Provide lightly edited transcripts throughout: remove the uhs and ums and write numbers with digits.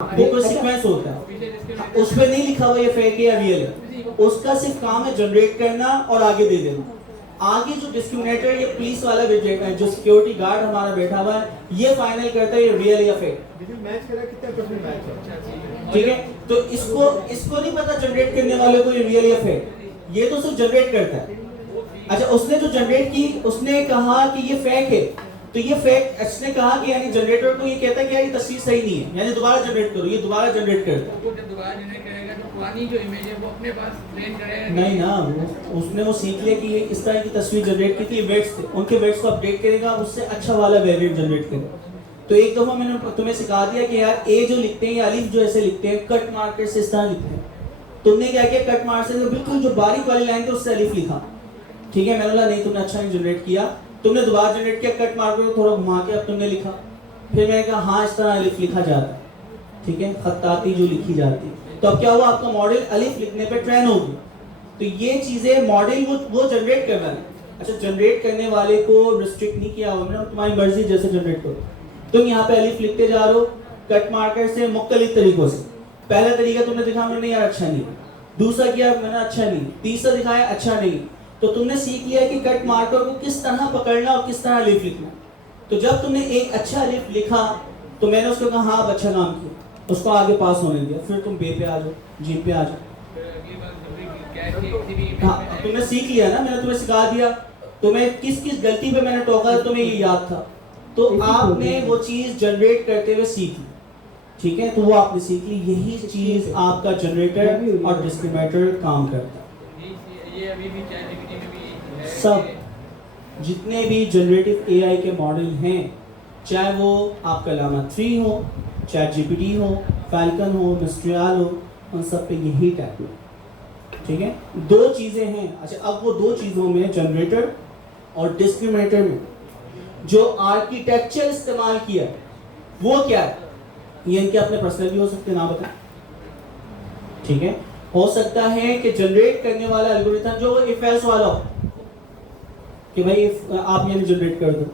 वो कोई सीक्वेंस होता है, उस पर नहीं लिखा हुआ ये फेक है या रियल है, उसका सिर्फ काम है जनरेट करना और आगे दे देना। आगे जो डिस्क्रिमिनेटर ये पुलिस वाला जो सिक्योरिटी गार्ड हमारा बैठा हुआ है, ये फाइनल करता है ये रियल या फेक। ठीक है, तो इसको नहीं पता जनरेट करने वाले को ये रियल या फेक, ये तो सिर्फ जनरेट करता है। अच्छा, उसने जो जनरेट की उसने कहा कि ये फेक है, तो ये फेक इसने कहा कि यानी जनरेटर को ये कहता है कि यार ये तस्वीर सही नहीं है, यानी दोबारा जनरेट करो, ये दोबारा जनरेट करता है। वो जब दोबारा जनरेट करेगा तो पुरानी जो इमेज है वो अपने पास ट्रेन करेगा नहीं ना, उसने वो सीख लिया कि ये इस तरह की तस्वीर जनरेट की थी, वेट्स थे, उनके वेट्स को अपडेट करेगा, उससे अच्छा वाला वेरिएंट जनरेट करेगा। तो एक दफा मैंने तुम्हें सिखा दिया कि यार ए जो लिखते हैं या अलिफ जो ऐसे लिखते हैं, कट मार्कर से इस तरह लिखते हैं। तुमने क्या किया, कट मार्कर से बिल्कुल जो बारीक वाली लाइन थी उससे अलिफ लिखा। ठीक है, मैंने बोला नहीं तुमने अच्छा नहीं जनरेट किया, तुमने दोबारा जनरेट किया, कट मार्कर को थोड़ा घुमा के अब तुमने लिखा। फिर मैंने कहा हाँ इस तरह अलिफ लिखा जाता है, ठीक है, खत्ताती जो लिखी जाती है। तो अब क्या हुआ, आपका मॉडल अलिफ लिखने पे ट्रेन हो गई। तो ये चीजें मॉडल वो जनरेट कर रहा है। अच्छा, जनरेट करने वाले को रिस्ट्रिक्ट नहीं किया हुआ, तुम्हारी मर्जी जैसे जनरेट करो। तुम यहाँ पे अलिफ लिखते जा रहे हो कट मार्कर से मुख्तलिफ तरीकों से। पहला तरीका तुमने दिखाया मैंने यार अच्छा नहीं, दूसरा किया मैंने अच्छा नहीं, तीसरा दिखाया अच्छा नहीं। तो तुमने सीख लिया कि कट मार्कर को किस तरह पकड़ना और किस तरह अलिफ लिखना। तो जब तुमने एक अच्छा अलिफ लिखा तो मैंने उसको कहा हाँ अब अच्छा काम किया, उसको आगे पास होने दिया। फिर तुम बे पे आ जाओ, जी पे आ जाओ। हाँ, तुमने सीख लिया ना, मैंने तुम्हें सिखा दिया, तुम्हें किस किस गलती पे मैंने टोका तुम्हें ये याद था, तो आपने वो चीज जनरेट करते हुए सीख ली। ठीक है, तो वो आपने सीख ली, यही चीज आपका जनरेटर और डिस्क्रिमिनेटर काम करता है। ये अभी भी ChatGPT में भी है। सब जितने भी जनरेटिव एआई के मॉडल हैं, चाहे वो आपका लामा 3 हो, ChatGPT हो, फैल्कन हो, मिस्ट्रियल हो, उन सब पे यही टैग है। ठीक है, दो चीजें हैं। अच्छा, अब वो दो चीजों में जनरेटर और डिस्क्रिमिनेटर में जो आर्किटेक्चर इस्तेमाल किया है वो क्या है, ये इनके अपने पर्सनल भी हो सकते हैं, ना बताएं। ठीक है, हो सकता है कि जनरेट करने वाला एल्गोरिथम जो इफ एल्स वाला हो कि भाई आप ये जनरेट कर दो।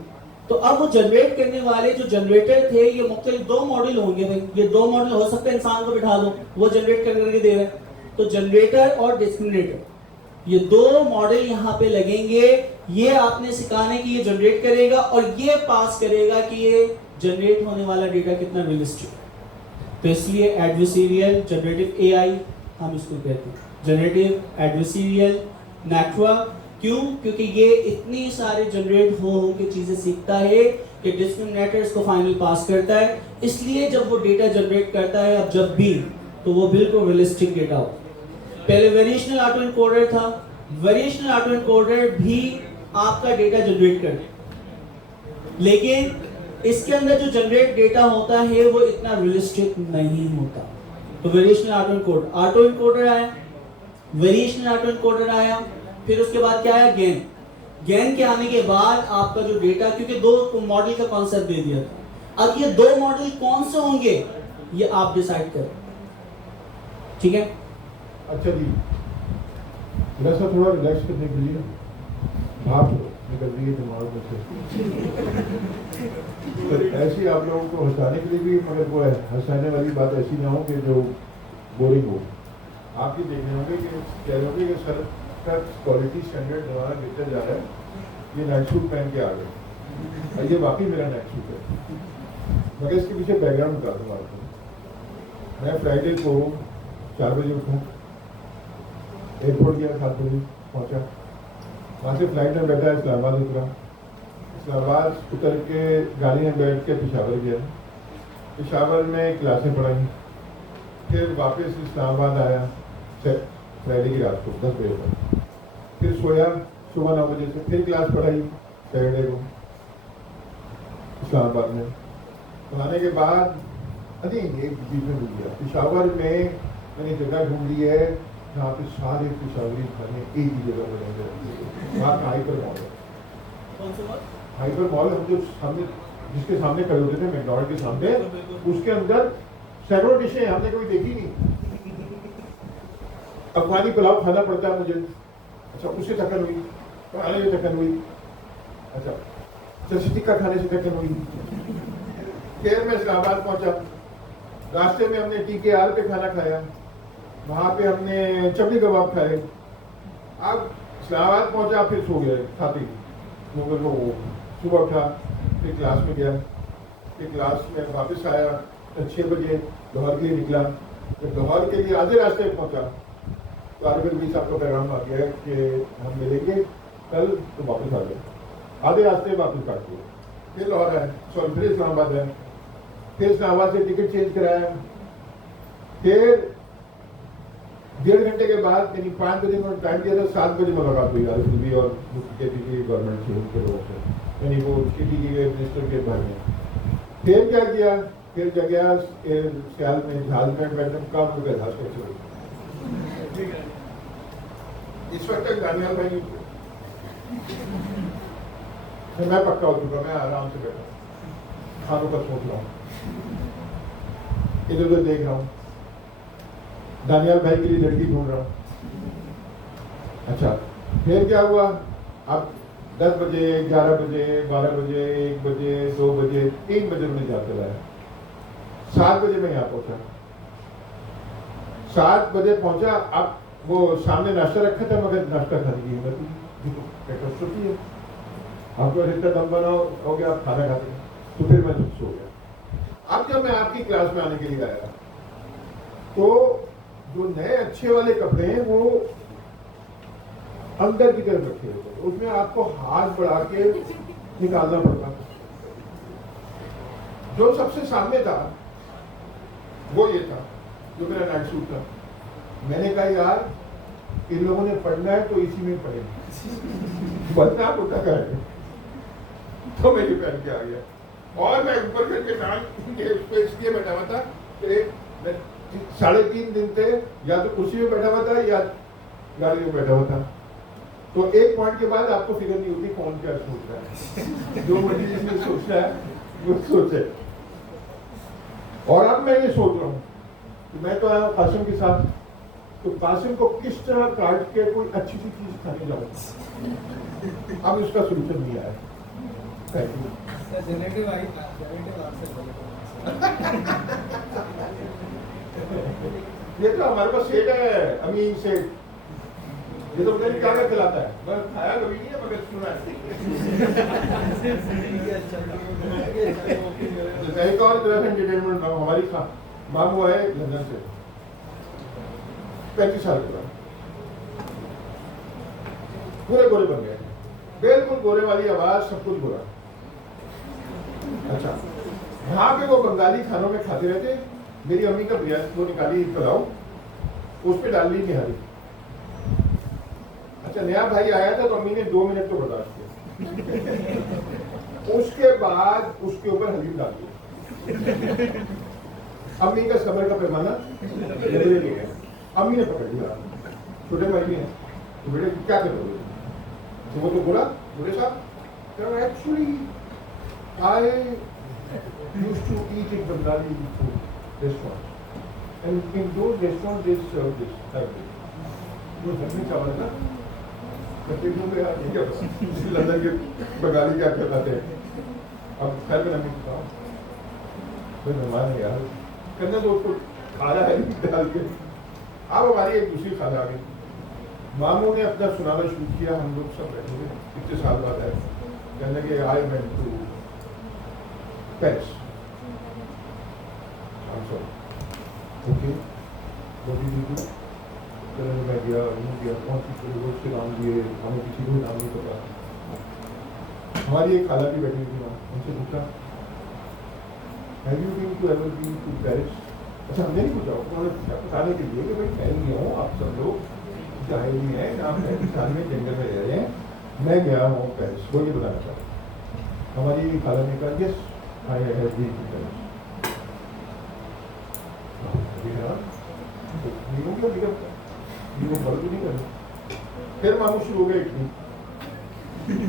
तो अब वो जनरेट करने वाले जो जनरेटर थे ये मुख्तलिफ दो मॉडल होंगे भाई, ये दो मॉडल हो सकता है इंसान को बिठा दो वो जनरेट करके दे रहा है। तो जनरेटर और डिस्क्रिमिनेटर ये दो मॉडल यहाँ पे लगेंगे, ये आपने सिखाने की ये जनरेट करेगा और ये पास करेगा कि ये जनरेट होने वाला डेटा कितना रियलिस्टिक है। तो इसलिए एडवर्सरियल जनरेटिव एआई हम इसको कहते हैं, जनरेटिव एडवर्सरियल नेटवर्क। क्यों? क्योंकि ये इतनी सारे जनरेट हो के चीजें सीखता है कि डिस्क्रिमिनेटर इसको फाइनल पास करता है। इसलिए जब वो डेटा जनरेट करता है अब जब भी, तो वो बिल्कुल रियलिस्टिक डेटा हो। पहले वेरिएशनल ऑटो एनकोडर था, वेरिएशनल ऑटो एनकोडर भी आपका डेटा जनरेट करता, लेकिन इसके अंदर जो जनरेट डेटा होता है वो इतना रियलिस्टिक नहीं होता। तो वेरिएशनल ऑटो एनकोडर आया, वेरिएशनल ऑटो एनकोडर आया, फिर उसके बाद क्या आया, गेन। गेन के आने के बाद आपका जो डेटा, क्योंकि दो मॉडल का कॉन्सेप्ट दे दिया था, अब ये दो मॉडल कौन से होंगे ये आप डिसाइड करें। ठीक है, अच्छा जी, मेरा सा थोड़ा रिलैक्स करने के लिए भाप निकल रही है दिमाग में से, तो ऐसी आप लोगों को हंसाने के लिए भी, मगर वो हंसाने वाली बात ऐसी ना हो कि जो बोरिंग हो। आप ये देखने होंगे कि कह रहे होंगे कि सर का क्वालिटी स्टैंडर्ड जमाना गिरता जा रहा है, ये नाइट सूट पहन के आ गए, और ये वाकई मेरा नाइट सूट है। मगर इसके पीछे बैकग्राउंड बता दूँ आपको। मैं फ्राइडे को 4 बजे उठूँ, एयरपोर्ट गया, 7 बजे पहुँचा, वहाँ से फ्लाइट में बैठा, इस्लामाबाद उतरा, इस्लामाबाद उतर के गाड़ी में बैठ के पेशावर गया, पेशावर में क्लासें पढ़ाई, फिर वापस इस्लामाबाद आया फ्राइडे की रात को 10 बजे तक, फिर सोया सुबह 9 बजे से, फिर क्लास पढ़ाई सैटरडे को इस्लामाबाद में। तो आने के बाद अरे एक बीच में भूल गया, पेशावर में मैंने जगह ढूंढ ली है जहाँ पे सारे पेशावरी खाने एक ही जगह पर रहेंगे, वहाँ का हाइपर मॉल है। कौन सा मॉल? हाइपर मॉल हम जो सामने, जिसके सामने खड़े होते थे मैकडॉनल्ड के सामने, उसके अंदर सैकड़ों डिशें हमने कभी देखी नहीं। अफगानी पुलाव खाना पड़ता है मुझे, अच्छा उससे थकन हुई, खाने में थकन हुई, अच्छा चर्ची टिक्का खाने से थकन हुई। फिर मैं इस्लामाबाद पहुंचा, रास्ते में हमने TKR पे खाना खाया, वहाँ पे हमने चपली कबाब खाए। अब इस्लामाबाद पहुँचा, फिर सो गए खाते ही, क्योंकि वो सुबह उठा, फिर क्लास में गया, फिर क्लास में वापस आया, 6 बजे लाहौर के लिए निकला। जब लाहौर के लिए आधे रास्ते में पहुँचा तो RBL साहब का पैगाम आ गया कि हम मिलेंगे कल, तो वापस आ गए। आधे रास्ते वापस काट दिए, फिर लाहौर आए, सॉरी फिर इस्लामाबाद आए, फिर इस्लामाबाद से टिकट चेंज कराया, फिर 1.5 घंटे के बाद यानी 5 बजे उन्होंने टाइम दिया था, 7 बजे मुलाकात हुई RSB और KPP गवर्नमेंट से, उनके लोगों से, यानी वो KPP के मिनिस्टर के घर में। फिर क्या किया, फिर जगह सियाल में जहाज में बैठने का जहाज कैसे इस वक्त तक दानियाल भाई मैं पक्का हो चुका, मैं आराम से बैठा खानों का सोच रहा हूँ, इधर उधर देख रहा हूँ, दानियाल भाई के लिए लड़की ढूंढ रहा हूँ। अच्छा, फिर क्या हुआ, अब 10 बजे, 11 बजे, 12 बजे, 1 बजे, 2 बजे, 3 बजे उन्हें जाते लाया। 7 बजे मैं यहाँ पहुंचा, 7 बजे पहुंचा। अब वो सामने नाश्ता रखा था, मगर नाश्ता खाने की हिम्मत नहीं, कैटेस्ट्रोफी है, आपको इतना दम बनाओ हो गया, आप खाना खाते, तो फिर मैं सो गया। अब जब मैं आपकी क्लास में आने के लिए आया तो जो नए अच्छे वाले कपड़े हैं वो अंदर की तरफ रखे हुए थे, उसमें आपको हाथ बढ़ा के निकालना पड़ता। जो सबसे सामने था वो ये था, जो मेरा नाइट सूट था। मैंने कहा यार इन लोगों ने पढ़ना है तो इसी में पढ़ेंगे, बदना उठा करेंगे, तो मैं ये पहन के आ गया। और मैं ऊपर करके टांग के उस पर इसलिए बैठा हुआ था कि 3.5 दिन थे, या तो कुर्सी में बैठा हुआ था या गाड़ी में बैठा हुआ था। तो एक पॉइंट के बाद आपको फिक्र नहीं होती कौन क्या सोच रहा है, जो मर्जी जिसने सोचना है वो सोचे। और अब मैं ये सोच रहा हूँ कि मैं तो आया कासिम के साथ, तो कासिम को किस तरह काट के कोई अच्छी सी चीज खाने जाऊँ। अब इसका सोल्यूशन नहीं आया। Thank you. ये तो हमारे पास सेठ है, अमीन सेठ, ये तो पता नहीं क्या क्या खिलाता है, मैं खाया कभी नहीं है मगर सुना है। एक और तरह से एंटरटेनमेंट हमारी मामू है लंदन से, 35 साल का, पूरे गोरे बन गए, बिल्कुल गोरे वाली आवाज, सब कुछ गोरा। अच्छा, यहाँ पे वो बंगाली खानों में खाते रहते। मेरी अम्मी का बिरयानी वो निकाली पुलाव, उस पर डाल ली निहारी। अच्छा, नया भाई आया था तो अम्मी ने 2 मिनट तो बर्दाश्त किया, उसके बाद उसके ऊपर हलीम डाल दिया। अम्मी का सब्र का पैमाना ले गया, अम्मी ने पकड़ लिया, छोटे भाई ने, तो बेटे क्या करोगे? तो वो तो बोला, बोले साहब actually I used to eat in Bengali food restaurant and in those restaurant they serve this type वो सब्जी चावल ना लंदन के बंगाली क्या कहलाते हैं। अब खैर में नहीं खाओ, कोई मेहमान है यार, करना तो उसको खाना है डाल के। अब हमारी एक दूसरी खाना आ गई, मामू ने अपना सुनाना शुरू किया, हम लोग सब बैठे हुए, इतने साल बाद आए, कहने लगे I went to Paris. Okay, चलो मैं गया, कौन सी रोज के नाम दिए, हमें किसी को नाम नहीं पता। हमारी एक खाला भी बैठी हुई थी वहाँ, उनसे पूछा have you been to ever been to Paris? अच्छा, हमने नहीं पूछा, उन्होंने बताने के लिए कि भाई मैं गया हूँ, आप सब लोग जाहिर नहीं है, आप पाकिस्तान में जंगल में रह रहे हैं, मैं गया हूँ पेरिस, वो ये बताना चाहता। हमारी खाला ने कहा yes I have been to Paris. फिर मामू शुरू हो गए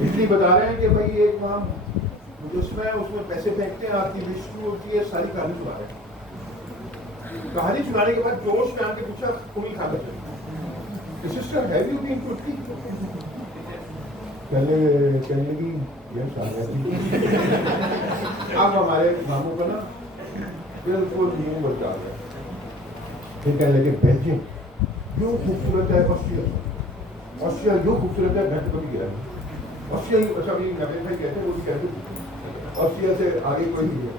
इटली बता रहे हैं कि भाई एक माम उसमें पैसे फेंकते हैं, आपकी विश शुरू होती है, सारी कहानी सुना रहे हैं। कहानी सुनाने के बाद जोश में आके पूछा तुम ही खा कर sister have you been to Italy? कहने लगी यस। अब हमारे मामू का ना बिल्कुल न्यू वर्ड आ गया। फिर कहने लगे बेल्जियम यूँ खूबसूरत है, ऑस्ट्रिया यूँ खूबसूरत है, मैं तो कभी गया नहीं। ऑस्ट्रिया अच्छा भी नवीन भाई कहते हैं, वो भी कहते ऑस्ट्रिया से आगे कोई नहीं है,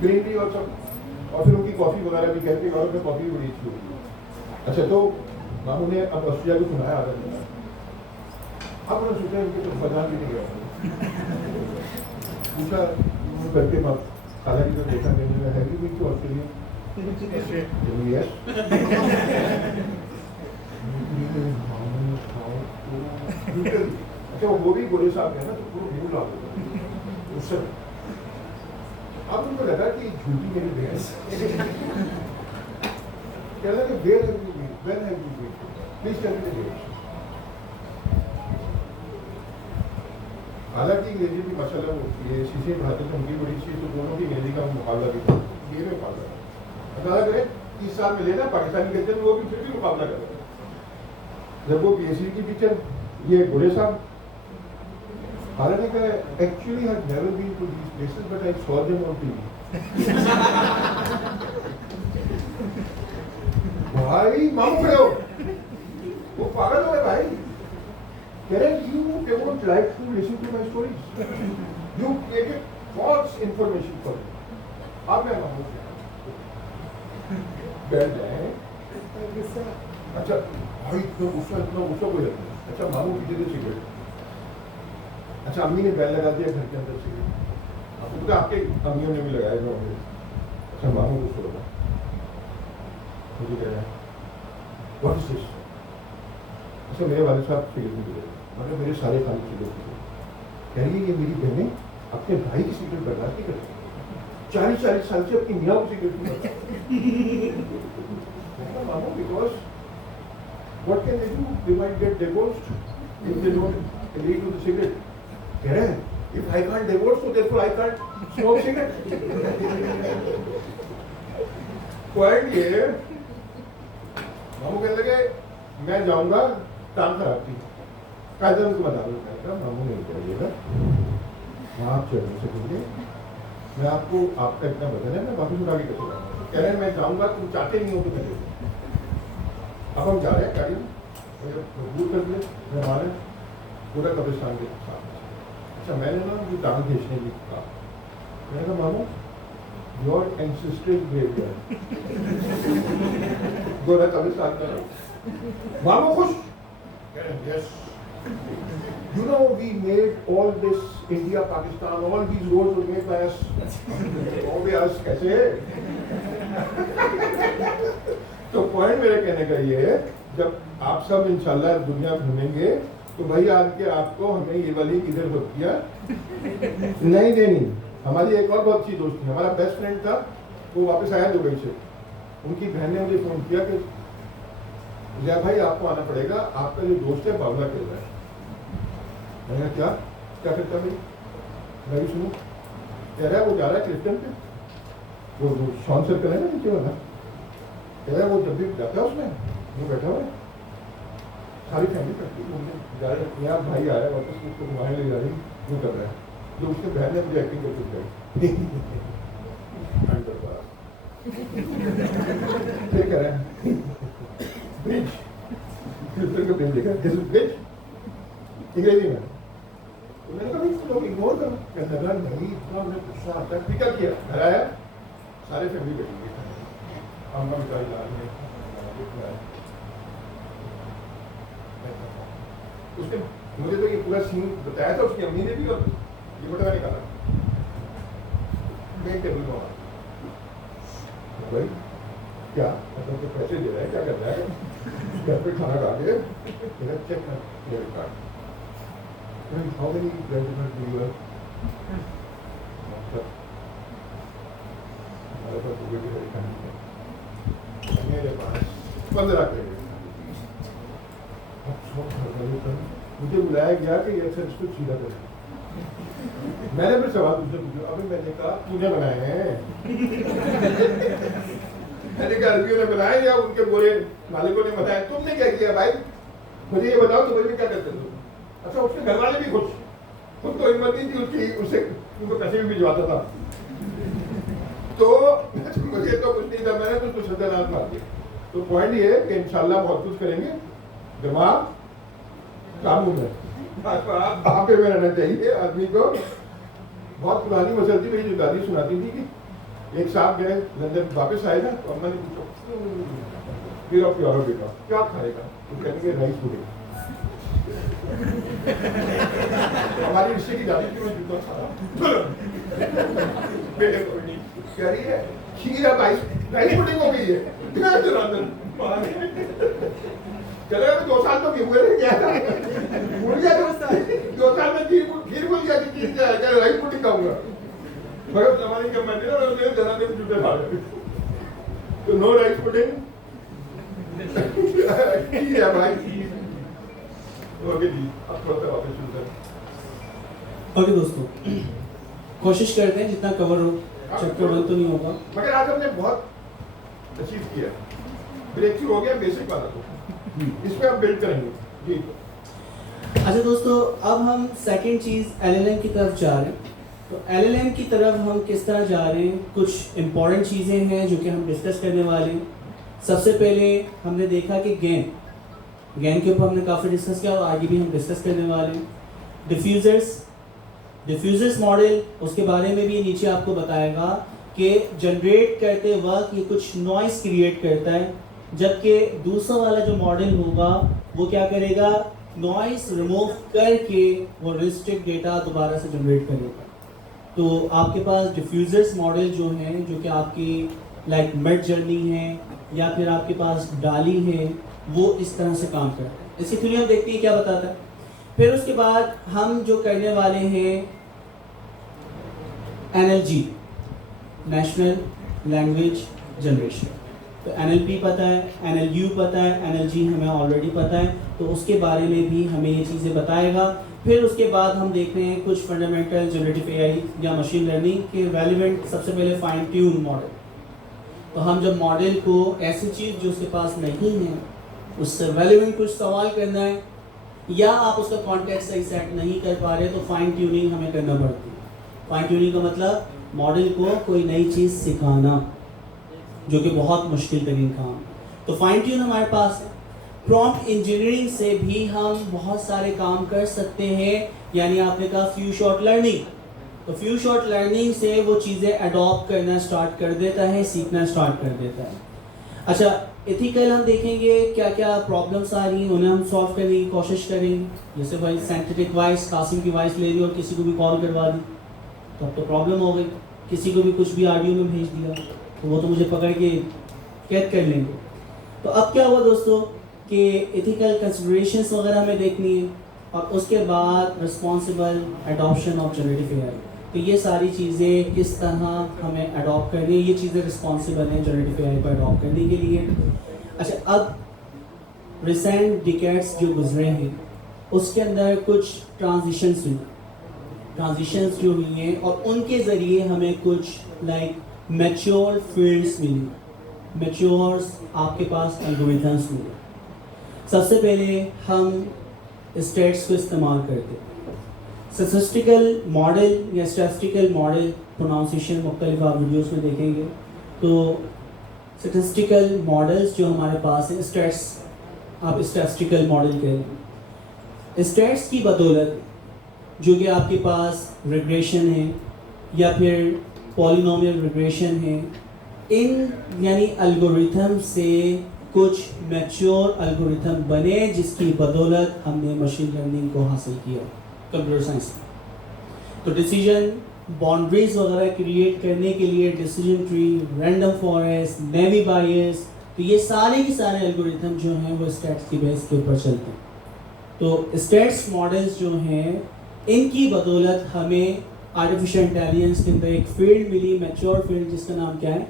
ग्रीन टी और सब, और फिर उनकी कॉफ़ी वगैरह भी कहते हैं, और में कॉफ़ी बड़ी अच्छी होती है। अच्छा तो मामू ने अब ऑस्ट्रिया को सुनाया आ रहा है, अब उन्होंने सोचा इनके तो बाजार भी नहीं गया, पूछा करके माँ हालांकि जो देखा मैंने है भी तो ऑस्ट्रेलिया यस अच्छा वो भी गोरे साहब है ना, तो पूरा व्यू ला देगा उस समय। अब उनको लगा कि झूठी मेरी बहन कह लगा where have you been, when have you been, please tell me the dates. हालांकि अंग्रेजी भी माशाल्लाह ये शीशे बढ़ाते थे उनकी बड़ी चीज, तो दोनों की अंग्रेजी का मुकाबला भी था, ये में मुकाबला अगर करें 30 साल में लेना पाकिस्तानी कहते हैं, वो भी फिर भी मुकाबला कर रहे हैं। जब वो PhD की टीचर ये गोरे साहब, हालांकि actually have never been to these places but I saw them on TV. भाई मामू खड़े हो, वो पागल हो गए भाई, कह रहे you don't like to listen to my stories, you created false information for me। अब मैं मामू से बैठ जाए, अच्छा भाई इतना गुस्सा कोई लगता है। अच्छा मामू पीछे से सिगरेट, अच्छा अम्मी ने बैल लगा दिया घर के अंदर सिगरेट, अब तो आपके अम्मियों ने भी लगाया होंगे। अच्छा मामू को छोड़ा, मुझे कह रहा है व्हाट इज दिस। अच्छा मेरे वाले साहब सिगरेट नहीं पीते, मतलब मेरे सारे खाने सिगरेट पीते, कह रही है ये मेरी बहनें अपने भाई की सिगरेट बर्दाश्त नहीं करती, 40 साल से अपनी मियाँ को सिगरेट नहीं करती। मामू because what can they do? They might get divorced if they don't agree to the cigarette. कह रहे हैं if I can't divorce so therefore I can't smoke cigarette। Point ये मामू कहने लगे मैं जाऊंगा टांग खराब थी, कायदा उनको बता दो, मामू नहीं करिएगा वहाँ आप चढ़ नहीं सकेंगे, मैं आपको आपका इतना वजन है मैं वापस उठा के कैसे जाऊँगा। कह रहे हैं मैं जाऊंगा, तुम चाहते नहीं हो तो मैं देखूँ। अब हम जा रहे हैं गाड़ी मजबूर कर दिए मेहमान पूरा कब्रिस्तान के साथ। अच्छा मैंने ना उनकी टांग खींचने की कहा, मैंने कहा मामू योर एंसेस्ट्रल बिहेवियर गोरा कब्रिस्तान का मामू खुश, yes you know we made all this India Pakistan, all these roads were made by us, us कैसे। तो पॉइंट मेरे कहने का ये है जब आप सब इंशाल्लाह दुनिया घूमेंगे तो भाई आके आपको हमें ये वाली किधर बख्तियाँ नहीं देनी। हमारी एक और बहुत अच्छी दोस्त थी, हमारा बेस्ट फ्रेंड था, वो वापस आया दुबई से, उनकी बहन ने मुझे फोन किया कि जय भाई आपको आना पड़ेगा, आपका जो दोस्त है बावला खेल रहा है। मैंने क्या क्या करता भाई, मैं भी सुनूं। कह रहा है वो जा रहा है क्लिफ्टन पे, वो शॉन सर्कल है ना नीचे वाला, कह रहा है वो जब भी जाता है उसमें वो बैठा हुआ है, सारी फैमिली करती है, जा रहे यहाँ भाई आ रहा है वापस उसको घुमाने ले जा रही वो कर रहा है, जो उसके बहन ने मुझे एक्टिंग करके दिखाई। फिर कह रहा है ब्रिज, क्लिफ्टन का ब्रिज देखा, दिस इज ब्रिज अंग्रेजी में। मैंने कहा लोग इग्नोर करो, कहने लगा नहीं इतना मुझे गुस्सा आता है। फिर क्या किया, घर आया सारे फैमिली बैठी, अम्मा मिठाई ला रही है, उसने मुझे तो ये पूरा सीन बताया था उसकी अम्मी ने भी, और ये बटा निकाला मेन टेबल में भाई क्या मतलब तो पैसे दे रहा है, क्या कर रहा है, घर पे खाना खा के चेक कर credit card, how many credit do you have, हमारे पास मेरे पास 15 क्रेडिट। मुझे बुलाया गया कि ये अक्सर इसको सीधा करें। मैंने फिर सवाल तुझसे पूछा, अभी मैंने कहा तूने बनाए हैं मैंने कहा अरबियों ने बनाए या उनके गोरे मालिकों ने बताया, तुमने क्या किया भाई मुझे ये बताओ, तो भाई क्या करते थे। अच्छा उसके घर वाले भी खुश, खुद तो हिम्मत नहीं थी उसकी, उससे उनको पैसे भी भिजवाता था। तो मुझे तो कुछ नहीं था, मैंने तो कुछ हज़ार मार दिया। तो पॉइंट ये है कि इंशाल्लाह बहुत कुछ करेंगे, दिमाग काबू में आप पे में रहना चाहिए आदमी को। बहुत पुरानी मसल थी, मेरी जो दादी सुनाती थी कि एक साहब गए लंदन, वापस आए ना तो अम्मा ने पूछा फिर आप प्यारो बेटा क्या खाएगा, तो कहेंगे राइस पुडिंग। हमारी रिश्ते की दादी थी, मैं जूता खा बेटे को नहीं कह रही है खीर अब राइस पुडिंग हो गई है। चलो 2 साल तो हुए नहीं गया था, भूल गया 2 साल में खीर भूल गया कि खीर क्या है, राइस पुडिंग खाऊंगा। मगर जमाने के मैंने ना उन्होंने जना दे जूते खा रहे, तो नो राइस पुडिंग खीर है भाई। ओके जी, अब थोड़ा सा वापस शुरू करें। ओके दोस्तों, कोशिश करते हैं जितना कवर हो, चैप्टर 1 तो नहीं होगा मगर आज हमने बहुत अचीव किया, ब्रेक थ्रू हो गया बेसिक वाला, तो इस पे आप बिल्ड करेंगे जी। अच्छा दोस्तों, अब हम सेकंड चीज़ LLM की तरफ जा रहे हैं। तो LLM की तरफ हम किस तरह जा रहे हैं, कुछ इंपॉर्टेंट चीज़ें हैं जो कि हम डिस्कस करने वाले हैं। सबसे पहले हमने देखा कि गैन के ऊपर हमने काफ़ी डिस्कस किया और आगे भी हम डिस्कस करने वाले हैं। डिफ्यूजर्स मॉडल, उसके बारे में भी नीचे आपको बताएगा कि जनरेट करते वक्त ये कुछ नॉइस क्रिएट करता है, जबकि दूसरा वाला जो मॉडल होगा वो क्या करेगा, नॉइस रिमूव करके वो रिस्ट्रिक्ट डेटा दोबारा से जनरेट करेगा। तो आपके पास डिफ्यूजर्स मॉडल जो हैं, जो कि आपकी लाइक मिड जर्नी है या फिर आपके पास डाली है, वो इस तरह से काम करता है। इसकी थ्योरी हम देखते हैं क्या बताता है। फिर उसके बाद हम जो करने वाले हैं NLG, नेशनल लैंग्वेज जनरेशन। तो NLP पता है, NLU पता है, NLG हमें ऑलरेडी पता है, तो उसके बारे में भी हमें ये चीज़ें बताएगा। फिर उसके बाद हम देख रहे हैं कुछ फंडामेंटल जनरेटिव AI या मशीन लर्निंग के रेलिवेंट, सबसे पहले फाइन ट्यून मॉडल। तो हम जब मॉडल को ऐसी चीज़ जो उसके पास नहीं है उससे रेलिवेंट कुछ सवाल करना है या आप उसका कॉन्टेक्स्ट सही सेट नहीं कर पा रहे, तो फाइन ट्यूनिंग हमें करना पड़ती है। फाइन ट्यूनिंग का मतलब मॉडल को कोई नई चीज़ सिखाना, जो कि बहुत मुश्किल तरीन काम है। तो फाइन ट्यून हमारे पास है। प्रॉम्प्ट इंजीनियरिंग से भी हम बहुत सारे काम कर सकते हैं, यानी आपने कहा फ्यू शॉट लर्निंग, तो फ्यू शॉट लर्निंग से वो चीज़ें अडॉप्ट करना स्टार्ट कर देता है, सीखना स्टार्ट कर देता है। अच्छा, एथिकल हम देखेंगे क्या क्या प्रॉब्लम्स आ रही हैं, उन्हें हम सॉल्व करने की कोशिश करेंगे। जैसे भाई सिंथेटिक वॉइस, कासिम की वॉइस ले ली और किसी को भी कॉल करवा दी, तो अब तो प्रॉब्लम हो गई। किसी को भी कुछ भी ऑडियो में भेज दिया तो वो तो मुझे पकड़ के कैद कर लेंगे। तो अब क्या हुआ दोस्तों कि एथिकल कंसिडरेशंस वगैरह हमें देखनी है, और उसके बाद responsible adoption of generative AI। तो ये सारी चीज़ें किस तरह हमें अडॉप्ट करनी है, ये चीज़ें रिस्पॉन्सिबल हैं जनरेटिव AI को अडॉप्ट करने के लिए। अच्छा, अब रिसेंट डिकेड्स जो गुजरे हैं उसके अंदर कुछ ट्रांजिशंस जो हुई हैं और उनके ज़रिए हमें कुछ लाइक मैच्योर फील्ड्स मिली, मैच्योर्स आपके पास एल्गोरिथम्स मिले। सबसे पहले हम स्टेट्स को इस्तेमाल करते हैं। स्टैटिस्टिकल मॉडल या स्टैटिस्टिकल मॉडल प्रोनाउंसिएशन मुख्तलिफ आप वीडियोस में देखेंगे। तो स्टैटिस्टिकल मॉडल्स जो हमारे पास हैं, स्टैट्स, आप स्टैटिस्टिकल मॉडल कह लें। स्टैट्स की बदौलत जो कि आपके पास रिग्रेशन है या फिर पॉलिनोमियल रिग्रेशन है, इन यानी एल्गोरिथम से कुछ मैच्योर एल्गोरिथम बने जिसकी बदौलत हमने मशीन लर्निंग को हासिल किया कंप्यूटर साइंस में। तो डिसीजन बाउंड्रीज वगैरह क्रिएट करने के लिए decision tree, random forest, naive Bayes, तो ये सारे के सारे एल्गोरिथम जो हैं वो स्टैट्स की बेस के ऊपर चलते हैं। तो स्टैट्स मॉडल्स जो हैं इनकी बदौलत हमें आर्टिफिशियल इंटेलिजेंस के अंदर एक फील्ड मिली, मैच्योर फील्ड, जिसका नाम क्या है,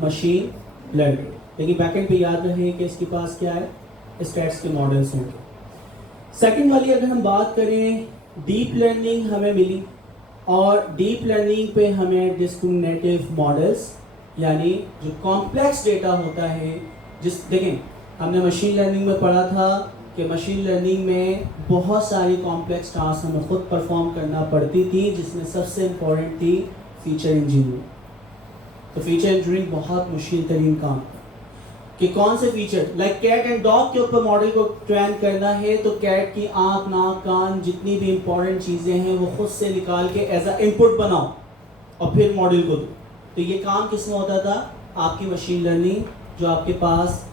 मशीन लर्निंग। लेकिन बैकेंड पे याद रहे कि इसके पास क्या है, स्टैट्स के मॉडल्स होंगे। सेकंड वाली अगर हम बात करें, डीप लर्निंग हमें मिली, और डीप लर्निंग पे हमें डिस्क्रिमिनेटिव मॉडल्स यानी जो कॉम्प्लेक्स डेटा होता है, देखें हमने मशीन लर्निंग में पढ़ा था कि मशीन लर्निंग में बहुत सारी कॉम्प्लेक्स टास्क हमें खुद परफॉर्म करना पड़ती थी, जिसमें सबसे इम्पोर्टेंट थी फीचर इंजीनियरिंग। तो फीचर इंजीनियरिंग बहुत मुश्किल तरीन काम कि कौन से feature like cat and dog के ऊपर मॉडल को ट्रेन करना है तो कैट की आँख नाक कान जितनी भी इंपॉर्टेंट चीज़ें हैं वो खुद से निकाल के एज अ इनपुट बनाओ और फिर मॉडल को दो। तो ये काम किस में होता था? आपकी मशीन लर्निंग जो आपके पास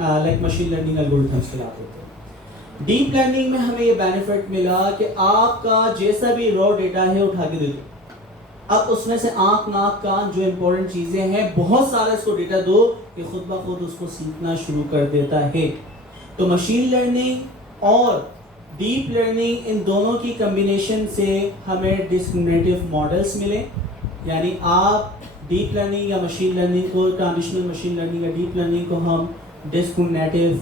लाइक मशीन लर्निंग एल्गोरिथम्स चलाते थे। डीप लर्निंग में हमें ये बेनिफिट मिला कि आपका जैसा भी रॉ डेटा है उठा के दे दो, अब उसमें से आँख नाक कान जो इंपॉर्टेंट चीज़ें हैं बहुत सारा इसको डेटा दो कि खुद ब खुद उसको सीखना शुरू कर देता है। तो मशीन लर्निंग और डीप लर्निंग इन दोनों की कम्बिनेशन से हमें डिस्क्रिमिनेटिव मॉडल्स मिले, यानी आप डीप लर्निंग या मशीन लर्निंग को, ट्रांजिशनल मशीन लर्निंग या डीप लर्निंग को हम डिस्क्रिमिनेटिव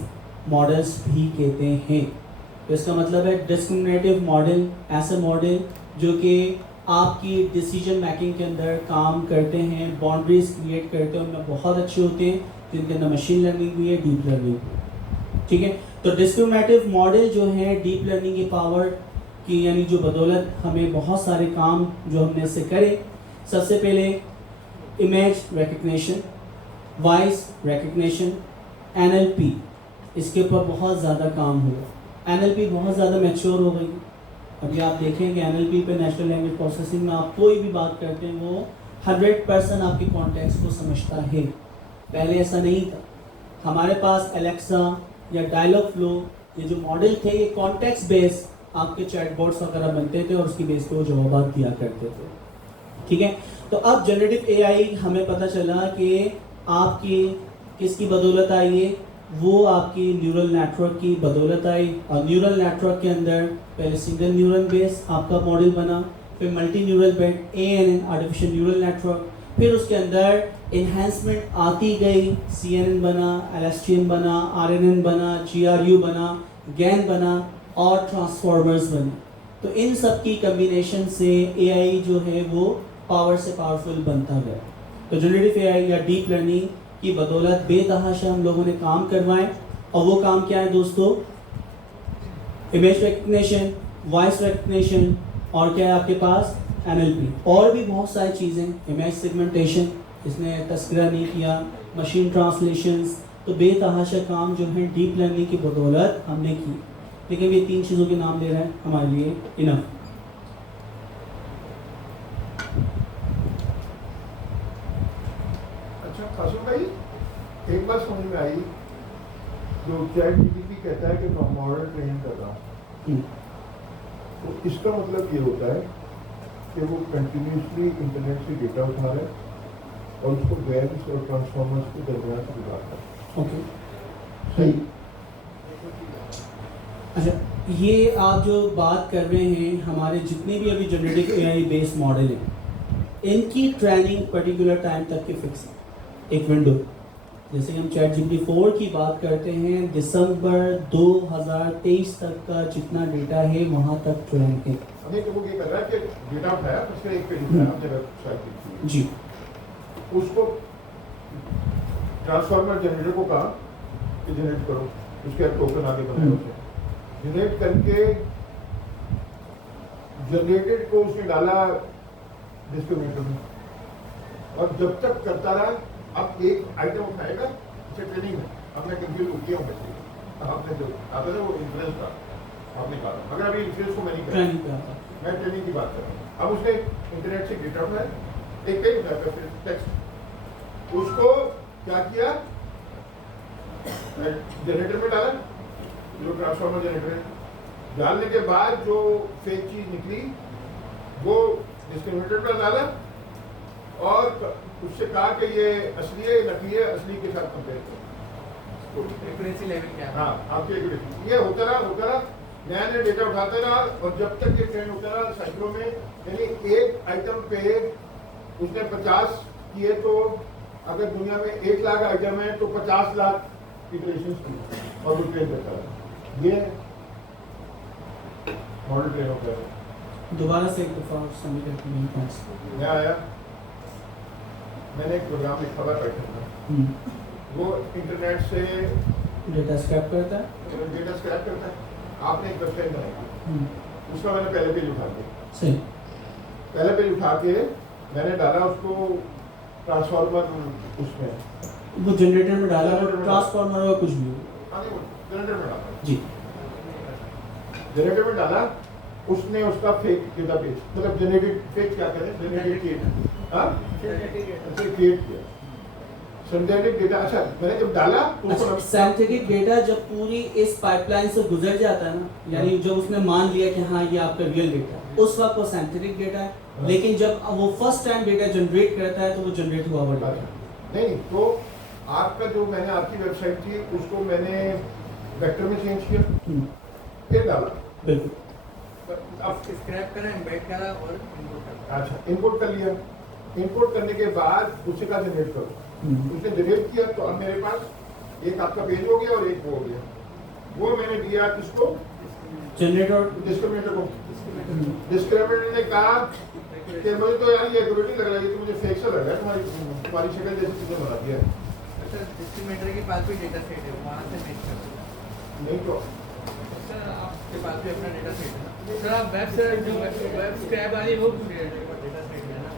मॉडल्स भी कहते हैं। तो इसका मतलब है डिस्क्रिमिनेटिव मॉडल ऐसे मॉडल जो कि आपकी डिसीजन मेकिंग के अंदर काम करते हैं, बाउंड्रीज क्रिएट करते हैं, उनमें बहुत अच्छे होते हैं, जिनके अंदर मशीन लर्निंग भी है, डीप लर्निंग भी। ठीक है, तो डिस्क्रिमिनेटिव मॉडल जो है डीप लर्निंग की पावर की यानी जो बदौलत हमें बहुत सारे काम जो हमने इससे करे। सबसे पहले image recognition, voice recognition, NLP, इसके ऊपर बहुत ज़्यादा काम हुआ। NLP बहुत ज़्यादा मैच्योर हो गई। अभी आप देखें कि NLP पे नेचुरल लैंग्वेज प्रोसेसिंग में आप कोई भी बात करते हैं वो 100% आपके कॉन्टेक्स्ट को समझता है। पहले ऐसा नहीं था। हमारे पास एलेक्सा या डायलॉग फ्लो ये जो मॉडल थे ये कॉन्टेक्स्ट बेस आपके चैटबॉट्स वगैरह बनते थे और उसकी बेस पे वो जवाब दिया करते थे। ठीक है, तो अब जनरेटिव AI हमें पता चला कि आपकी किसकी बदौलत आई है, वो आपकी न्यूरल नेटवर्क की बदौलत आई। और न्यूरल नेटवर्क के अंदर पहले सिंगल न्यूरल बेस आपका मॉडल बना, फिर multi neural bed ANN artificial neural network, फिर उसके अंदर इन्हेंसमेंट आती गई, CNN बना, LSTM बना, RNN बना, GRU बना, GAN बना और ट्रांसफॉर्मर्स बने। तो इन सब की कम्बिनेशन से AI जो है वो पावर से पावरफुल बनता गया। तो जनरेटिव AI या डीप लर्निंग की बदौलत बेतहाशा हम लोगों ने काम करवाए, और वो काम क्या है दोस्तों? इमेज रिकग्निशन, वॉइस रिकग्निशन और क्या है आपके पास? NLP और भी बहुत सारी चीज़ें, इमेज सेगमेंटेशन इसने तस्करा नहीं किया, मशीन ट्रांसलेशंस। तो बेतहाशा काम जो है डीप लर्निंग की बदौलत हमने की। लेकिन ये 3 चीज़ों के नाम ले रहे हैं हमारे लिए इनफ। कासिम भाई, एक बात समझ में आई, जो ChatGPT कहता है कि मैं मॉडल ट्रेन कर रहा हूँ, तो इसका मतलब ये होता है कि वो कंटिन्यूसली इंटरनेट से डेटा उठा रहा है और उसको गैन्स और ट्रांसफॉर्मर्स के दरमियान से गुजारता है। ओके, सही। अच्छा, ये आप जो बात कर रहे हैं, हमारे जितने भी अभी जनरेटिव AI बेस्ड मॉडल हैं, इनकी ट्रेनिंग पर्टिकुलर टाइम तक की फिक्स है, एक विंडो। जैसे हम ChatGPT 4 की बात करते हैं, दिसंबर 2023 तक का जितना डेटा है वहाँ तक ट्रेन है। अभी तो वो ये कर रहा है कि डेटा उठाया, उसके एक पेज उठाया, हमने वेबसाइट की जी, उसको ट्रांसफार्मर जनरेटर को कहा कि जनरेट करो, उसके टोकन आगे बनाए, उसे जनरेट करके जनरेटेड को उसने डाला डिस्क्रिमिनेटर में, और जब तक करता रहा, अब एक आइटम उठाएगा, इसे ट्रेनिंग में आपने कंफ्यूज किया हूँ, आपने जो आता था वो इन्फ्लुएंस था, आपने कहा, मगर अभी इन्फ्लुएंस को मैं नहीं कर रहा, मैं ट्रेनिंग की बात कर रहा हूँ। अब उसने इंटरनेट से डेटा उठाया, एक पेज उठाया, फिर टेक्स्ट, उसको क्या किया, जनरेटर में डाला, जो ट्रांसफार्मर जनरेटर है, डालने के बाद जो फेक चीज निकली वो डिस्क्रिमिनेटर पर डाला और उससे कहा कि ये असली है, नकली है, असली के साथ कंपेयर करो, एक्यूरेसी लेवल क्या है? हाँ, आपकी एक्यूरेसी। ये होता रहा, नया नया डेटा उठाता रहा, और जब तक ये ट्रेंड होता रहा साइकिलों में, यानी एक आइटम पे उसने 50 किए, तो अगर दुनिया में 1 लाख आइटम है तो 50 लाख इटरेशंस की, और वो ट्रेन करता रहा। ये मॉडल ट्रेन होता है। दोबारा से एक दफ़ा समझ करके मैं आया, मैंने एक प्रोग्राम लिखा हुआ पैटर्न में, वो इंटरनेट से डेटा स्क्रैप करता है, डेटा स्क्रैप करता है। आपने एक वेबसाइट बनाई, उसका मैंने पहले पेज उठा दिया, सही, पहले पेज उठा के मैंने डाला उसको ट्रांसफार्मर उसमें वो जनरेटर में डाला और ट्रांसफार्मर और कुछ भी हो। जनरेटर में डाला, जी जनरेटर में डाला, उसने उसका फेक डेटाबेस मतलब जनरेटेड फेक क्या करें जनरेटेड क्रिएट किया सिंथेटिक डेटा। अच्छा मैंने जब डाला तो उसको अच्छा, सिंथेटिक डेटा जब पूरी इस पाइपलाइन से गुजर जाता है ना, यानी जब उसने मान लिया कि हाँ ये आपका रियल डेटा है, उस वक्त वो सिंथेटिक डेटा है। लेकिन जब वो फर्स्ट टाइम डेटा जनरेट करता है तो वो जनरेट हुआ हुआ डेटा है। नहीं तो आपका जो मैंने आपकी वेबसाइट थी उसको मैंने वेक्टर में चेंज किया फिर डाला। बिल्कुल अब स्क्रैप करा, एम्बेड करा और इनपुट करा। अच्छा इनपुट कर लिया, इनपुट करने के बाद उसे का जनरेट करो, उसने जनरेट किया तो अब मेरे पास एक आपका पेज हो गया और एक वो हो गया। वो मैंने दिया किसको जनरेटर डिस्क्रिमिनेटर को। डिस्क्रिमिनेटर ने कहा कि मुझे तो यार ये एक्यूरेट लग रहा है, ये तो मुझे फेक सा लग रहा है, तुम्हारी शक्ल जैसी तुमने बना दिया है। अच्छा डिस्क्रिमिनेटर के पास भी डेटा सेट है, वहाँ से मैच कर दो। नहीं तो सर आपके पास भी अपना डेटा सेट है ना सर, आप वेब स्क्रैप वाली वो डेटा सेट है ना।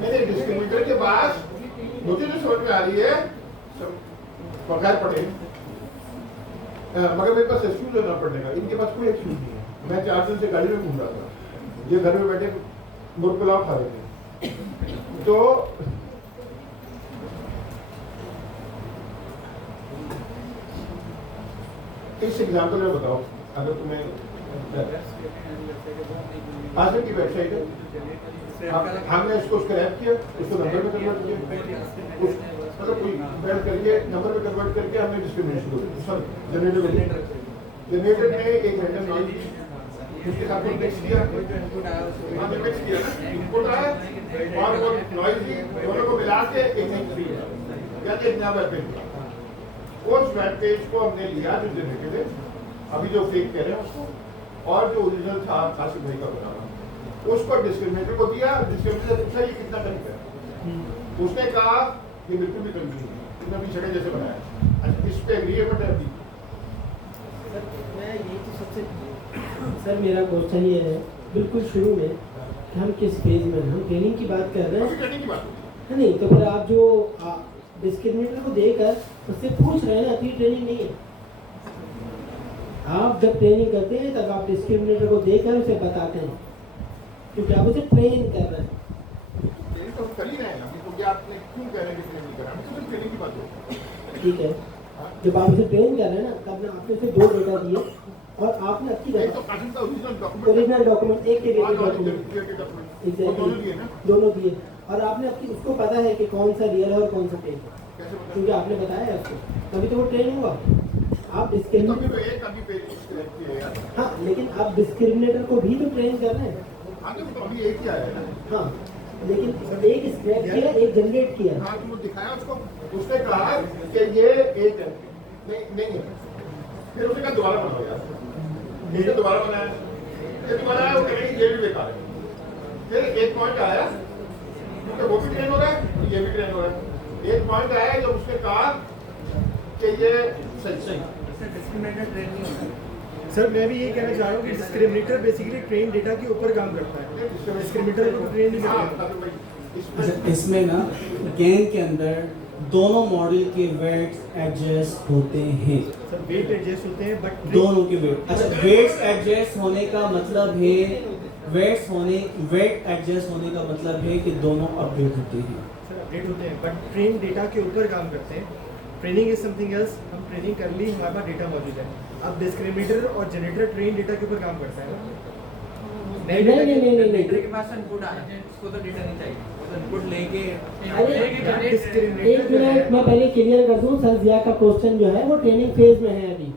मैंने डिस्क्रिमिनेटर के बाद मुझे जो समझ में आ रही है बगैर पढ़े मगर मेरे पास एक्सक्यूज होना पड़ने का, इनके पास कोई एक्सक्यूज नहीं है। मैं 4 दिन से गाड़ी में घूम रहा था, ये घर में बैठे मुर्गपुलाव खा रहे थे। तो इस एग्जाम्पल में बताओ, अगर तुम्हें आसिम की वेबसाइट है, हमने इसको स्क्रैप किया, उसको नंबर में कन्वर्ट किया, मतलब कोई बैड करके नंबर में कन्वर्ट करके हमने डिस्क्रिमिनेशन को जनरेटर ने एक रैंडम नॉइज उसके साथ मिक्स किया, हमने मिक्स किया ना, इनपुट आया और वो नॉइज दोनों को मिला के एक नई चीज या एक नया वेब पेज। उस वेब पेज को हमने लिया जो जनरेटेड है, अभी जो फेक कह रहे हैं उसको, और जो ओरिजिनल था आसिफ भाई का बना उसको डिस्क्रिमिनेटर को दिया। डिस्क्रिमिनेटर से पूछा ये कितना करीब है, उसने कहा ये बिल्कुल भी करीब नहीं है, इतना भी शक्ल जैसे बनाया। अच्छा इस पे एग्रीमेंट है अभी। मैं ये तो सबसे सर मेरा क्वेश्चन ये है बिल्कुल शुरू में कि हम किस फेज में हैं? हम ट्रेनिंग की बात कर रहे हैं अभी ट्रेनिंग की बात है नहीं, तो फिर आप जो डिस्क्रिमिनेटर को देकर उससे पूछ रहे हैं ना, तो ये ट्रेनिंग नहीं है। आप जब ट्रेनिंग करते हैं तब आप डिस्क्रिमिनेटर को देकर उसे बताते हैं, क्योंकि आप उसे ट्रेन कर रहे हैं। ट्रेनिंग तो हम कर ही रहे हैं अभी, तो क्या आपने क्यों कह रहे हैं कि ट्रेनिंग करा? हम सिर्फ ट्रेनिंग की बात हो। ठीक है, जब आप उसे ट्रेन कर रहे हैं ना, तब ना आपने उसे 2 डेटा दिए और आपने अच्छी एक तो कासिम का ओरिजिनल डॉक्यूमेंट एक के डॉक्यूमेंट दोनों दिए ना, दोनों दिए, और आपने आपकी उसको पता है कि कौन सा रियल है और कौन सा फेक है, कैसे पता? क्योंकि आपने बताया है उसको, तभी तो वो ट्रेन हुआ। आप तो अभी डिस्क्रिमिनेटर तो एक अभी पेज सिलेक्ट किया है यार। हाँ, लेकिन आप डिस्क्रिमिनेटर को भी तो ट्रेन कर रहे हैं। हाँ तो अभी एक ही आया है ना। हाँ, लेकिन एक स्क्रैप किया, एक जनरेट किया। हाँ तो वो दिखाया उसको, उसने कहा कि ये एक है, नहीं है, फिर उसने कहा दोबारा बनाओ यार, इसने दोबारा बनाया, ये दोबारा आया, वो कहेंगे ये भी बेकार है। फिर एक पॉइंट आया क्योंकि वो भी ट्रेन हो रहा है ये भी ट्रेन हो रहा है। एक पॉइंट आया जब उसने कहा कि ये सही सर डिस्क्रिमिनेटर ट्रेन नहीं होता। सर मैं भी ये कहना चाह रहा हूँ कि डिस्क्रिमिनेटर बेसिकली ट्रेन डेटा के ऊपर काम करता है, डिस्क्रिमिनेटर को ट्रेन नहीं करता। अच्छा, इसमें ना गेम के अंदर दोनों मॉडल के वेट्स एडजस्ट होते हैं, सर वेट एडजस्ट होते हैं बट दोनों के वेट। अच्छा वेट्स एडजस्ट होने का मतलब है वेट एडजस्ट होने का मतलब है कि दोनों अपडेट होते हैं। सर अपडेट होते हैं बट ट्रेन डेटा के ऊपर काम करते हैं। ट्रेनिंग इज समथिंग एल्स, हम ट्रेनिंग कर ली, हमारे पास डेटा मौजूद है। अब डिस्क्रिमिनेटर और जनरेटर ट्रेन डेटा के ऊपर काम करता है ना। नहीं नहीं नहीं नहीं जनरेटर के पास इनपुट आया है, उसको तो डेटा नहीं चाहिए, वो तो इनपुट लेके अरे, डिस्क्रिमिनेटर एक मिनट मैं पहले क्लियर कर दूं, सर जिया का क्वेश्चन जो है वो ट्रेनिंग फेज में है अभी।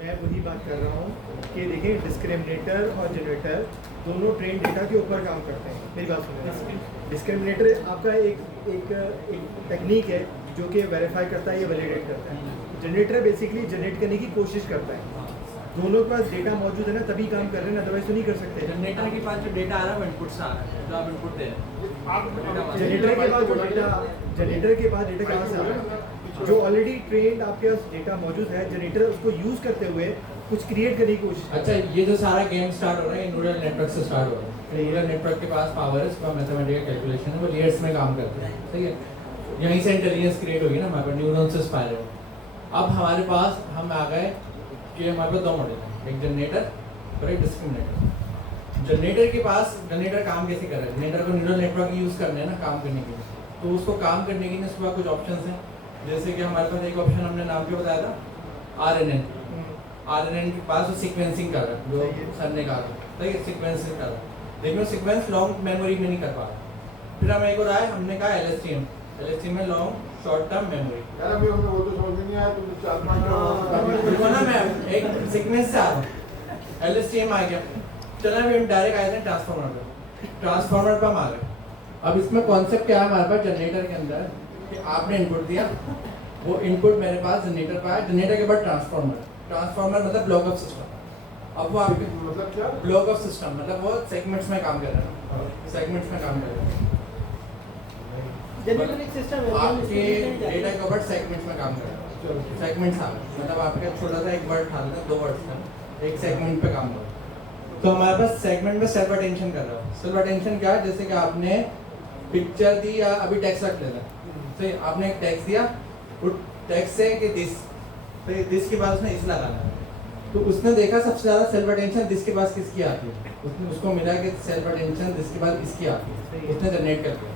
मैं वही बात कर रहा हूँ कि देखिए डिस्क्रिमिनेटर और जनरेटर दोनों ट्रेन डेटा के ऊपर काम करते हैं। मेरी बात सुनिए, डिस्क्रिमिनेटर आपका एक टेक्निक है जो कि वेरीफाई करता है या वैलिडेट करता है। जनरेटर बेसिकली जनरेट करने की कोशिश करता है। दोनों के पास डेटा मौजूद है ना, तभी काम कर रहे हैं, अदरवाइज तो नहीं कर सकते। जनरेटर के पास जो डेटा आ रहा है वो इनपुट से आ रहा है, जो आप इनपुट दे रहे हैं। जनरेटर के पास जो डेटा कहाँ से आ रहा है? जो ऑलरेडी ट्रेंड आपके पास डेटा मौजूद है, जनरेटर उसको यूज करते हुए कुछ क्रिएट करने की कोशिश। अच्छा ये जो सारा गेम स्टार्ट हो रहा है न्यूरल नेटवर्क से स्टार्ट हो रहा है। न्यूरल नेटवर्क के पास पावर है, इसका मैथमेटिकल कैलकुलेशन है, वो लेयर्स में काम करते हैं, ठीक है। यहीं से इंटेलिजेंस क्रिएट होगी ना हमारे पास, न्यूरॉन से इंस्पायर हो। अब हमारे पास हम आ गए कि हमारे पास दो मॉडल हैं, एक जनरेटर और एक डिस्क्रिमिनेटर। जनरेटर के पास, जनरेटर काम कैसे कर रहा है, जनरेटर को न्यूरल नेटवर्क यूज़ करने हैं ना काम करने के लिए, तो उसको काम करने के लिए उसके पास कुछ ऑप्शन हैं। जैसे कि हमारे पास एक ऑप्शन हमने नाम पे बताया था RNN के पास वो सीक्वेंसिंग कर रहा है, जो सर ने कहा था, ठीक है, सीक्वेंसिंग कर रहा है, लेकिन वो सीक्वेंस लॉन्ग मेमोरी में नहीं कर पा रहा। फिर हमें एक और आया, हमने कहा LSTM में लॉन्ग शॉर्ट टर्म मेमोरी। यार अभी हमें वो तो समझ में नहीं आया, तुम 4-5 देखो ना, मैं एक सीक्वेंस से आ रहा हूँ, LSTM आ गया, चला अभी हम डायरेक्ट आए थे ट्रांसफार्मर पे, ट्रांसफार्मर पर हम आ गए। अब इसमें कॉन्सेप्ट क्या है हमारे पास जनरेटर के अंदर, कि आपने इनपुट दिया, वो इनपुट मेरे पास जनरेटर पर आया, जनरेटर के बाद ट्रांसफार्मर मतलब ब्लॉक ऑफ सिस्टम। अब वो आपके मतलब क्या? ब्लॉक ऑफ सिस्टम मतलब वो सेगमेंट्स में काम कर रहा है, सेगमेंट्स में काम कर रहा है, जनरेटर एक सिस्टम है आपके डेटा के ऊपर सेगमेंट्स में काम कर रहा है। सेगमेंट्स आ गए, मतलब आपका छोटा सा एक वर्ड था, 2 वर्ड्स था, एक सेगमेंट पे काम कर रहा है। तो हमारे पास सेगमेंट में सेल्फ अटेंशन कर रहा है। सेल्फ अटेंशन क्या है, जैसे कि आपने पिक्चर दी या अभी टेक्स्ट रख लेना, तो आपने एक टेक्स्ट दिया, वो टेक्स्ट से कि दिस, तो दिस के बाद उसने इस लगाना है, तो उसने देखा सबसे ज़्यादा सेल्फ अटेंशन दिस के पास किसकी आती है, उसने उसको मिला कि सेल्फ अटेंशन दिस के बाद इसकी आती है, उसने जनरेट कर दिया।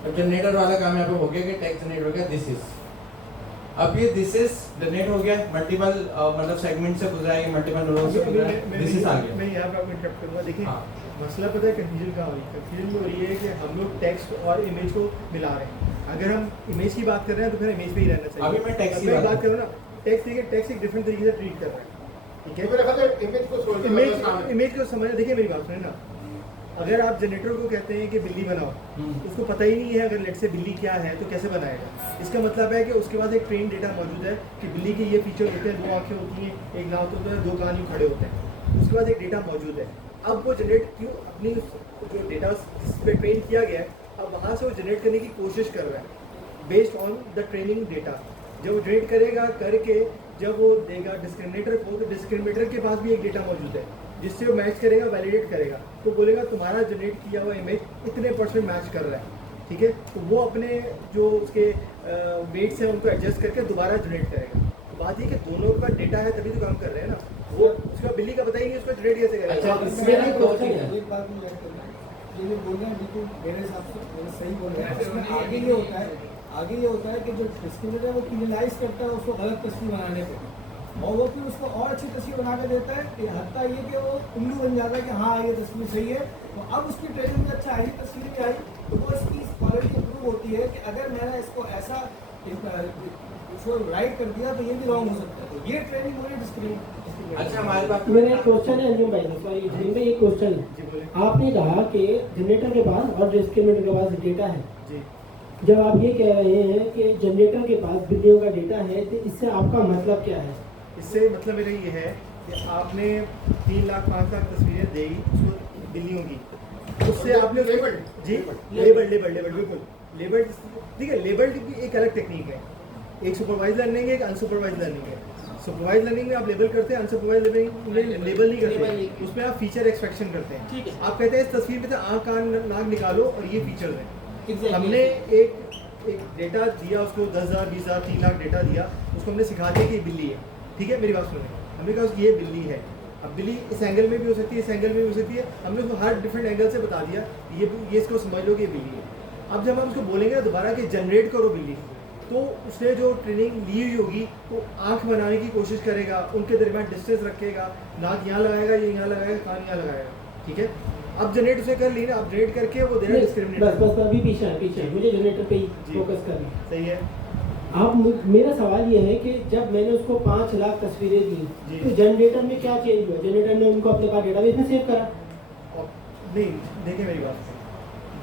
अब जनरेटर वाला काम यहाँ पे हो गया कि टेक्स्ट जनरेट हो गया दिस इज, अब ये दिस इज जनरेट हो गया, मल्टीपल मतलब सेगमेंट से गुजरा है, मल्टीपल न्यूरॉन से गुजरा है, दिस इज आ गया। मैं यहाँ पे आपको इंटरप्ट करूँगा। देखिए हाँ। मसला पता है कंफ्यूजन कहाँ हो रही है, कंफ्यूजन में हो रही है कि हम लोग टेक्स्ट और इमेज को मिला रहे हैं। अगर हम इमेज की बात कर रहे हैं तो फिर इमेज पे ही रहना चाहिए। अभी मैं टेक्स्ट की अब बात बात करूँ ना, टेक्स्ट देखिए, टेक्स्ट एक डिफरेंट तरीके से ट्रीट कर रहा है, ठीक है। मेरे ख्याल से इमेज को सोचना इमेज को समझ, देखिए मेरी बात सुने ना, अगर आप जनरेटर को कहते हैं कि बिल्ली बनाओ, उसको पता ही नहीं है अगर लेट से बिल्ली क्या है तो कैसे बनाएगा। इसका मतलब है कि उसके पास एक ट्रेन डेटा मौजूद है कि बिल्ली के ये फीचर होते हैं, 2 आंखें होती हैं, एक नाक होता है, 2 कान यूँ खड़े होते हैं, उसके बाद एक डेटा मौजूद है। अब वो जनरेट क्यों अपनी जो डेटा जिस पर ट्रेन किया गया है, अब वहाँ से वो जनरेट करने की कोशिश कर रहा है based on the training data. जब वो जनरेट करेगा करके जब वो देगा डिस्क्रिमिनेटर को, तो डिस्क्रिमिनेटर के पास भी एक डेटा मौजूद है जिससे वो मैच करेगा, वैलिडेट करेगा, तो बोलेगा तुम्हारा जनरेट किया हुआ इमेज इतने % मैच कर रहा है, ठीक है। तो वो अपने जो उसके वेट्स हैं उनको एडजस्ट करके दोबारा जनरेट करेगा। तो बात ये कि दोनों का डेटा है तभी तो काम कर रहे हैं ना, वो उसका बिल्ली का पता ही नहीं, उसका जनरेट कैसे करेगा। अच्छा, इसमें ना दो चीज़ है। एक बात मुझे याद करना है, ये जो बोल रहे हैं बिल्कुल मेरे हिसाब से बिल्कुल सही बोल रहे हैं। इसमें आगे ये होता है कि जो डिस्क्रिमिनेटर है वो क्रिमिनलाइज करता है उसको गलत तस्वीर बनाने पे, और वो फिर उसको और अच्छी तस्वीर बना के देता है कि हत्ता ये कि वो उल्लू बन जाता है कि हाँ ये तस्वीर सही है। तो अब उसकी ट्रेनिंग में अच्छा ऐसी तस्वीर भी आई तो वो इसकी क्वालिटी इंप्रूव होती है कि अगर मैंने इसको ऐसा उसको राइट कर दिया तो ये भी रॉन्ग हो सकता है। तो ये ट्रेनिंग हो रही डिस्क्रिमिनेट। अच्छा, हमारे पास मेरा एक क्वेश्चन है अंजुम भाई, सॉरी जिन में एक क्वेश्चन जी है। बोले आपने कहा कि जनरेटर के पास और डिस्क्रिमिनेटर के पास डेटा है, जी। जब आप ये कह रहे हैं कि जनरेटर के पास बिल्लियों का डेटा है तो इससे आपका मतलब क्या है? इससे मतलब मेरा ये है कि आपने 3 लाख 5 लाख तस्वीरें दी उसको बिल्लियों की, उससे आपने लेबल्ड जी लेबल्ड बिल्कुल लेबल्ड, ठीक है। लेबल्ड भी एक अलग टेक्निक है, एक सुपरवाइज लर्निंग है, एक अनसुपरवाइज लर्निंग है। सुपरवाइज लर्निंग में आप लेबल करते हैं, अनसुपरवाइज लर्निंग में लेबल नहीं करते, उसमें आप फीचर एक्सट्रैक्शन करते हैं। ठीक है। आप कहते हैं इस तस्वीर में से आँख कान नाक निकालो और ये फीचर्स हैं। Exactly. हमने एक डेटा दिया उसको, 10,000 20,000 3 लाख डेटा दिया उसको, हमने सिखा दिया कि ये बिल्ली है, ठीक है। मेरी बात सुने, हमने कहा उसकी ये बिल्ली है। अब बिल्ली इस एंगल में भी हो सकती है, इस एंगल में भी हो सकती है, हमने उसको हर डिफरेंट एंगल से बता दिया ये इसको समझ लो कि ये बिल्ली है। अब जब हम उसको बोलेंगे दोबारा कि जनरेट करो बिल्ली, तो उसने जो ट्रेनिंग ली हुई होगी वो आँख बनाने की कोशिश करेगा, उनके दरमियान डिस्टेंस रखेगा, नाक यहाँ लगाएगा, ये यहाँ लगाएगा, कान यहाँ लगाएगा, ठीक है। अब जनरेट उसे कर ली ना, अब जनरेट करके वो देना डिस्क्रिमिनेट। बस अभी पीछे मुझे जनरेटर पे ही फोकस करना है। सही है। आप मेरा सवाल ये है कि जब मैंने उसको 5 लाख तस्वीरें दी जी। तो जनरेटर में क्या चेंज हुआ? जनरेटर ने उनको अपने पास डेटाबेस में सेव करा। नहीं, देखिए मेरी बात,